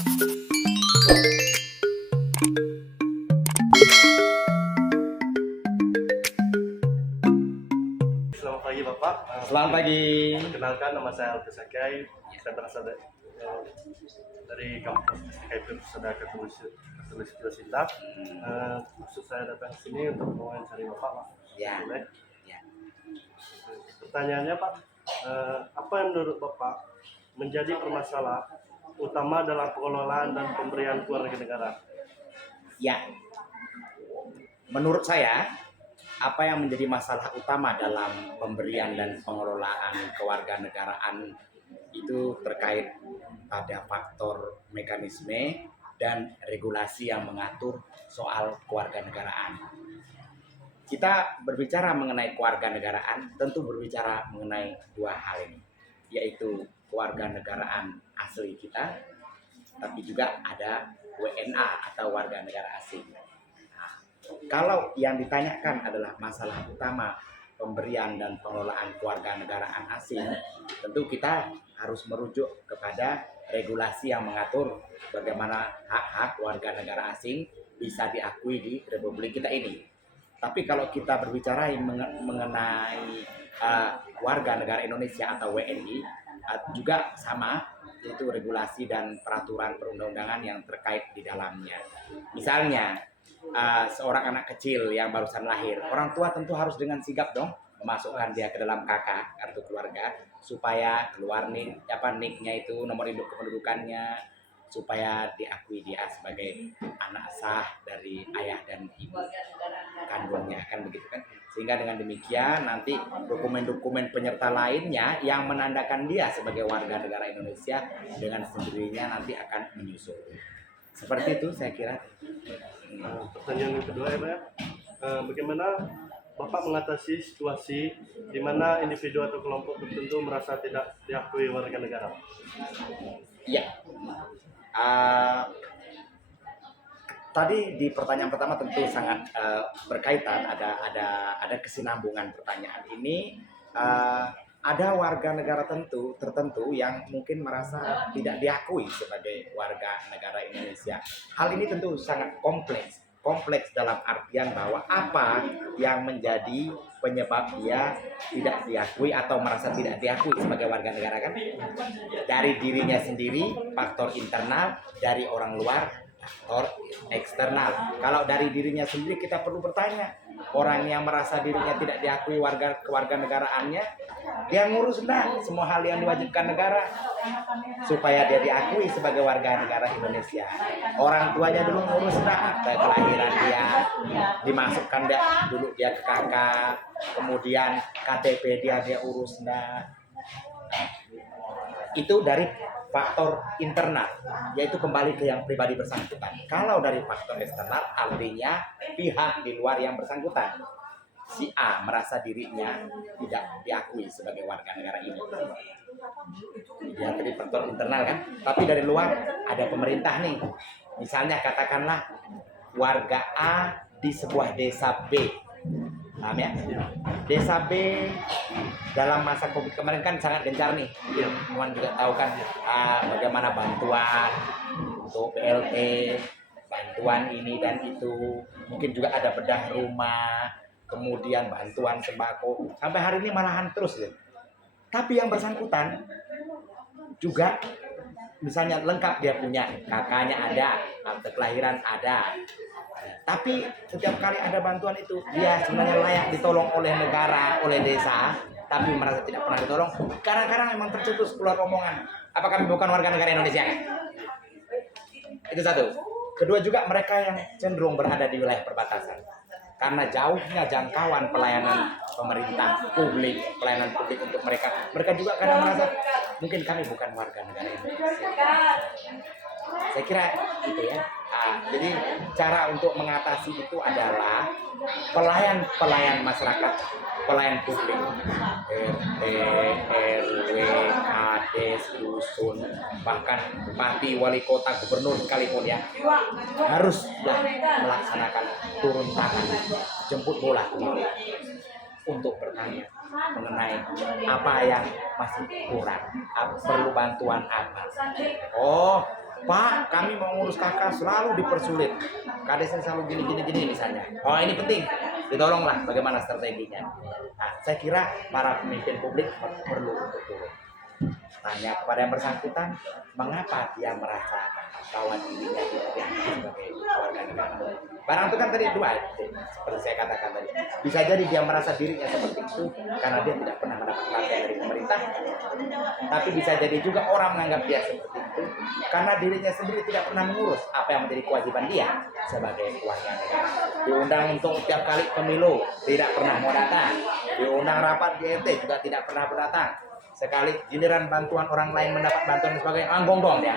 Selamat pagi Bapak. Selamat pagi. Perkenalkan, nama saya Altus Sakai. Saya berasal dari kampus STKIP Pusada Katolik Sinta. Maksud saya datang ke sini untuk mewawancari Bapak, Pak. Ya. Boleh? Ya. Pertanyaannya Pak, apa yang menurut Bapak menjadi permasalahan utama dalam pengelolaan dan pemberian keluarga negara? Ya. Menurut saya, apa yang menjadi masalah utama dalam pemberian dan pengelolaan kewarganegaraan itu terkait pada faktor mekanisme dan regulasi yang mengatur soal kewarganegaraan. Kita berbicara mengenai kewarganegaraan, tentu berbicara mengenai dua hal ini, yaitu kewarganegaraan asli kita, tapi juga ada WNA atau warga negara asing. Nah, kalau yang ditanyakan adalah masalah utama pemberian dan pengelolaan kewarganegaraan asing, tentu kita harus merujuk kepada regulasi yang mengatur bagaimana hak-hak warga negara asing bisa diakui di Republik kita ini. Tapi kalau kita berbicara mengenai warga negara Indonesia atau WNI, juga sama, yaitu regulasi dan peraturan perundang-undangan yang terkait di dalamnya. Misalnya, seorang anak kecil yang barusan lahir, orang tua tentu harus dengan sigap dong memasukkan dia ke dalam KK, kartu keluarga, supaya keluar nik-nya itu, nomor induk kependudukannya, supaya diakui dia sebagai anak sah dari ayah dan ibu kandungnya, kan begitu kan? Sehingga dengan demikian nanti dokumen-dokumen penyerta lainnya yang menandakan dia sebagai warga negara Indonesia dengan sendirinya nanti akan menyusul. Seperti itu saya kira. Pertanyaan yang kedua ya Pak, bagaimana Bapak mengatasi situasi di mana individu atau kelompok tertentu merasa tidak diakui warga negara? Ya, tadi di pertanyaan pertama tentu sangat berkaitan, ada kesinambungan pertanyaan ini. Ada warga negara tertentu yang mungkin merasa tidak diakui sebagai warga negara Indonesia. Hal ini tentu sangat kompleks dalam artian bahwa apa yang menjadi penyebab dia tidak diakui atau merasa tidak diakui sebagai warga negara, kan? Dari dirinya sendiri, faktor internal, dari orang luar, faktor eksternal. Kalau dari dirinya sendiri kita perlu bertanya, orang yang merasa dirinya tidak diakui kewarganegaraannya, dia ngurus enggak semua hal yang diwajibkan negara supaya dia diakui sebagai warga negara Indonesia. Orang tuanya dulu ngurus enggak akte kelahiran dia, dimasukkan dulu dia ke KK, kemudian KTP dia urus enggak. Itu dari faktor internal, yaitu kembali ke yang pribadi bersangkutan. Kalau dari faktor eksternal, artinya pihak di luar yang bersangkutan. Si A merasa dirinya tidak diakui sebagai warga negara ini. Dia tadi faktor internal, kan? Tapi dari luar ada pemerintah nih. Misalnya katakanlah warga A di sebuah desa B. Paham ya? Desa B dalam masa Covid kemarin kan sangat gencar nih. Teman juga tahu kan bagaimana bantuan untuk BLT, bantuan ini dan itu. Mungkin juga ada bedah rumah, kemudian bantuan sembako. Sampai hari ini malahan terus ya. Tapi yang bersangkutan juga misalnya lengkap, dia punya kakaknya ada, akte kelahiran ada. Tapi setiap kali ada bantuan itu, dia sebenarnya layak ditolong oleh negara, oleh desa, tapi merasa tidak pernah ditolong. Kadang-kadang memang tercetus keluar omongan, apa kami bukan warga negara Indonesia? Itu satu. Kedua juga mereka yang cenderung berada di wilayah perbatasan. Karena jauhnya jangkauan pelayanan pemerintah publik, pelayanan publik untuk mereka. Mereka juga kadang merasa, mungkin kami bukan warga negara Indonesia. Saya kira itu ya. Jadi cara untuk mengatasi itu adalah pelayan masyarakat, pelayan publik, RT, RW, KD, dusun, bahkan bupati, wali kota, gubernur sekalipun ya, harus melaksanakan turun tangan, jemput bola untuk bertanya mengenai apa yang masih kurang, perlu bantuan apa. Oh, Pak, kami mau ngurus kakak selalu dipersulit. Kadesnya selalu gini misalnya. Oh ini penting, ditolonglah bagaimana strateginya. Nah, saya kira para pemimpin publik perlu untuk turun. Tanya kepada yang bersangkutan, mengapa dia merasa kawan dirinya tidak dianggap sebagai warga negara. Barang itu kan tadi dua, seperti saya katakan tadi. Bisa jadi dia merasa dirinya seperti itu karena dia tidak pernah mendapat perhatian dari pemerintah. Tapi bisa jadi juga orang menganggap dia seperti itu karena dirinya sendiri tidak pernah mengurus apa yang menjadi kewajiban dia sebagai warga negara. Diundang untuk tiap kali pemilu, tidak pernah mau datang. Diundang rapat GT juga tidak pernah datang. Sekali giliran bantuan orang lain mendapat bantuan dan sebagainya, gonggong dia.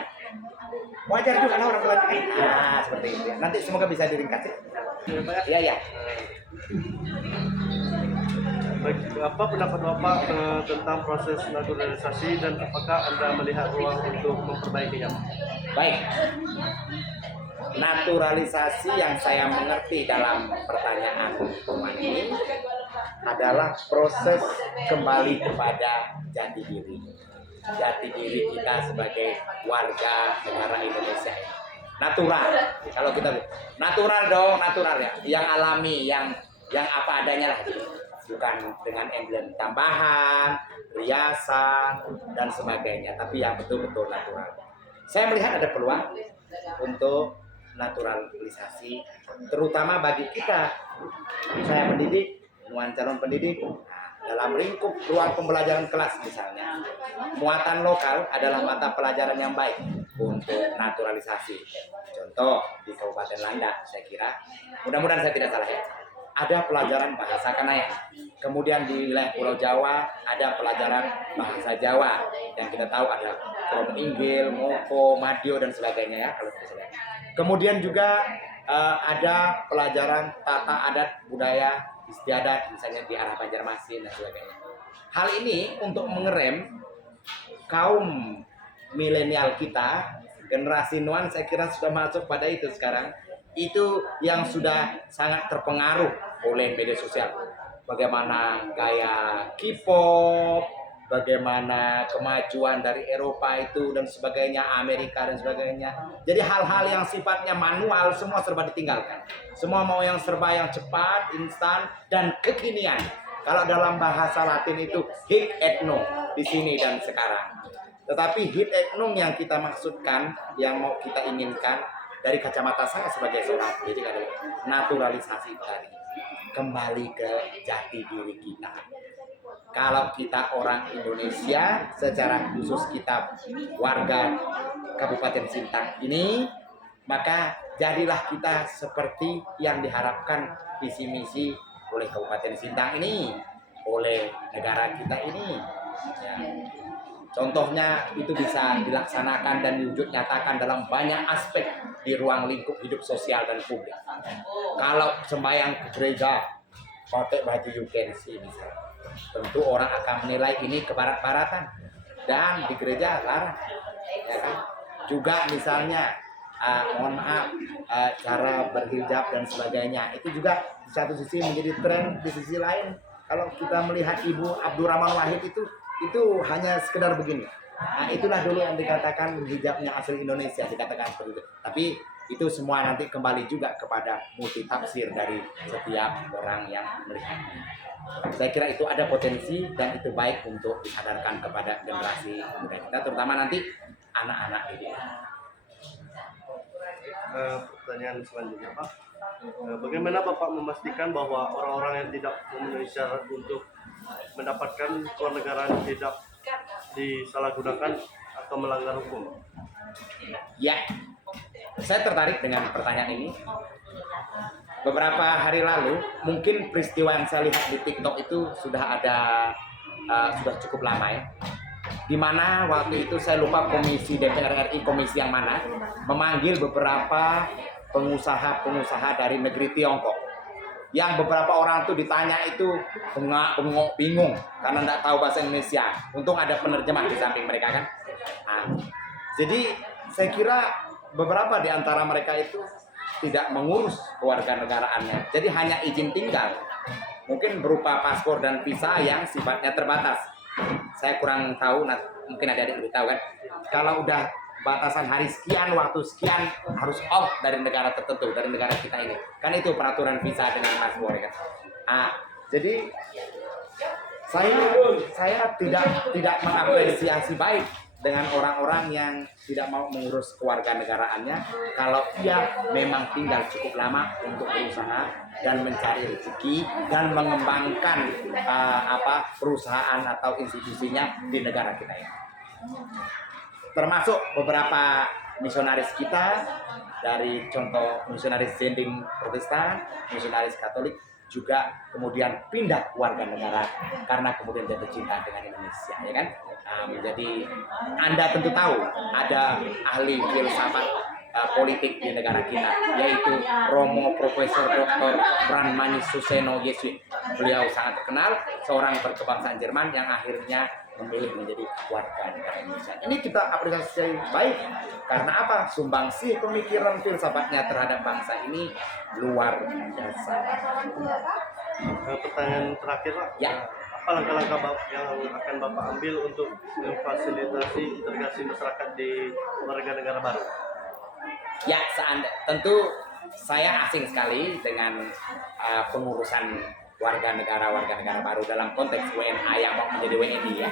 Wajar juga lah orang lain. Nah, seperti itu. Nanti semoga bisa diringkas. Iya, ya. Apa pendapat Bapak tentang proses naturalisasi dan apakah Anda melihat ruang untuk memperbaikinya? Baik. Naturalisasi yang saya mengerti dalam pertanyaan teman ini adalah proses kembali kepada jati diri kita sebagai warga negara Indonesia ini. Natural, kalau kita natural dong, natural ya, yang alami, yang apa adanya lah, bukan dengan emblem tambahan, riasan dan sebagainya, tapi yang betul-betul natural. Saya melihat ada peluang untuk naturalisasi, terutama bagi kita. Saya pendidik, calon pendidik. Dalam lingkup ruang pembelajaran kelas misalnya, muatan lokal adalah mata pelajaran yang baik untuk naturalisasi. Contoh di Kabupaten Landak, saya kira, mudah-mudahan saya tidak salah ya, ada pelajaran bahasa Kanayak. Kemudian di wilayah Pulau Jawa ada pelajaran bahasa Jawa, yang kita tahu ada Krom Inggil, Ngoko, Madio dan sebagainya ya kalau kita lihat. Kemudian juga ada pelajaran tata adat budaya istiadat misalnya di arah Banjarmasin dan sebagainya. Hal ini untuk mengerem kaum milenial kita, generasi nuan saya kira sudah masuk pada itu sekarang. Itu yang sudah sangat terpengaruh oleh media sosial. Bagaimana gaya K-pop, bagaimana kemajuan dari Eropa itu dan sebagainya, Amerika dan sebagainya. Jadi hal-hal yang sifatnya manual semua serba ditinggalkan. Semua mau yang serba yang cepat, instan dan kekinian. Kalau dalam bahasa Latin itu hic et nunc di sini dan sekarang. Tetapi hic et nunc yang kita maksudkan, yang mau kita inginkan dari kacamata saya sebagai seorang pendidik adalah naturalisasi tadi. Kembali ke jati diri kita. Kalau kita orang Indonesia, secara khusus kita warga Kabupaten Sintang ini, maka jadilah kita seperti yang diharapkan visi misi oleh Kabupaten Sintang ini, oleh negara kita ini. Ya. Contohnya itu bisa dilaksanakan dan diwujud nyatakan dalam banyak aspek di ruang lingkup hidup sosial dan publik. Kalau sembahyang ke gereja pakai baju UKNC misalnya, tentu orang akan menilai ini kebarat-baratan dan di gereja larang. Ya kan? Juga misalnya mohon maaf cara berhijab dan sebagainya itu juga di satu sisi menjadi tren, di sisi lain kalau kita melihat Ibu Abdurrahman Wahid itu hanya sekedar begini. Nah, itulah dulu yang dikatakan hijabnya asli Indonesia, dikatakan seperti itu. Tapi itu semua nanti kembali juga kepada multi tafsir dari setiap orang yang melihatnya. Saya kira itu ada potensi dan itu baik untuk disadarkan kepada generasi muda kita, terutama nanti anak-anak ini. Pertanyaan selanjutnya Pak, bagaimana Bapak memastikan bahwa orang-orang yang tidak memenuhi syarat untuk mendapatkan kewarganegaraan tidak disalahgunakan atau melanggar hukum? Ya, saya tertarik dengan pertanyaan ini. Beberapa hari lalu, mungkin peristiwa yang saya lihat di TikTok itu sudah sudah cukup lama ya. Di mana waktu itu saya lupa komisi DPR RI, komisi yang mana, memanggil beberapa pengusaha dari negeri Tiongkok. Yang beberapa orang tuh ditanya itu bengok, bingung karena nggak tahu bahasa Indonesia. Untung ada penerjemah di samping mereka kan. Nah, jadi saya kira beberapa di antara mereka itu tidak mengurus kewarganegaraannya. Jadi hanya izin tinggal. Mungkin berupa paspor dan visa yang sifatnya terbatas. Saya kurang tahu, mungkin ada yang lebih tahu kan. Kalau udah batasan hari sekian, waktu sekian harus off dari negara tertentu, dari negara kita ini. Kan itu peraturan visa dengan paspor kan. Jadi saya tidak mengapresiasi baik dengan orang-orang yang tidak mau mengurus kewarganegaraannya kalau ia memang tinggal cukup lama untuk berusaha dan mencari rezeki dan mengembangkan perusahaan atau institusinya di negara kita ini. Termasuk beberapa misionaris kita, dari contoh misionaris Zending Protestan, misionaris Katolik, juga kemudian pindah warga negara karena kemudian jatuh cinta dengan Indonesia, ya kan? Jadi Anda tentu tahu ada ahli filsafat politik di negara kita, yaitu Romo Profesor Dr. Branmani Suseno Yesuit. Beliau sangat terkenal, seorang berkebangsaan Jerman yang akhirnya memilih menjadi warga negara Indonesia. Ini kita apresiasi baik karena apa? Sumbangsih pemikiran filsafatnya terhadap bangsa ini luar biasa. Pertanyaan terakhir Pak, Ya. apa langkah-langkah yang akan Bapak ambil untuk memfasilitasi integrasi masyarakat di warga negara baru? Ya, tentu saya asing sekali dengan pengurusan warga negara baru dalam konteks WNA yang mau menjadi WNI ya.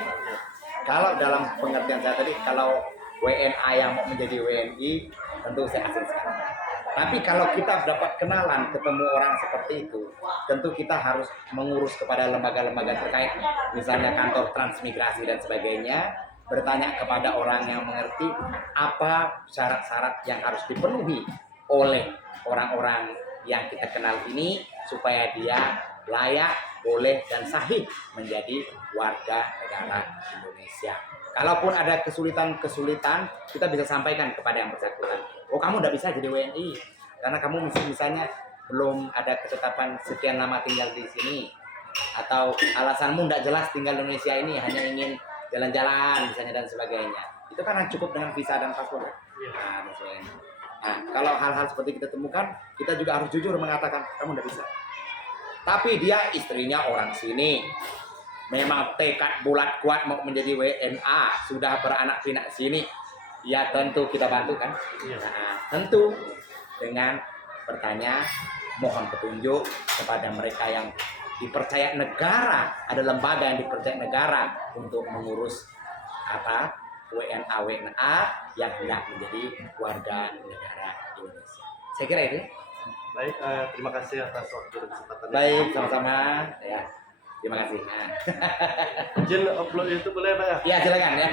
Kalau dalam pengertian saya tadi, kalau WNA yang mau menjadi WNI, tentu saya asing sekali. Tapi kalau kita dapat kenalan, ketemu orang seperti itu, tentu kita harus mengurus kepada lembaga-lembaga terkait, misalnya kantor transmigrasi dan sebagainya, bertanya kepada orang yang mengerti apa syarat-syarat yang harus dipenuhi oleh orang-orang yang kita kenal ini supaya dia layak, boleh, dan sahih menjadi warga negara Indonesia. Kalaupun ada kesulitan-kesulitan, kita bisa sampaikan kepada yang bersangkutan. Oh, kamu udah bisa jadi WNI karena kamu misalnya belum ada ketetapan sekian lama tinggal di sini, atau alasanmu tidak jelas tinggal di Indonesia ini hanya ingin jalan-jalan misalnya dan sebagainya. Itu kan cukup dengan visa dan paspor. Nah, kalau hal-hal seperti kita temukan, kita juga harus jujur mengatakan kamu udah bisa. Tapi dia istrinya orang sini, memang tekad bulat kuat mau menjadi WNA, sudah beranak pinak sini, ya tentu kita bantu kan. Nah, tentu dengan bertanya, mohon petunjuk kepada mereka yang dipercaya negara, ada lembaga yang dipercaya negara untuk mengurus WNA yang hendak menjadi warga negara Indonesia. Saya kira itu. Baik, terima kasih atas waktu dan kesempatan. Baik, sama-sama. Ya, terima kasih. Izin upload itu boleh Pak ya? Ya, silakan ya.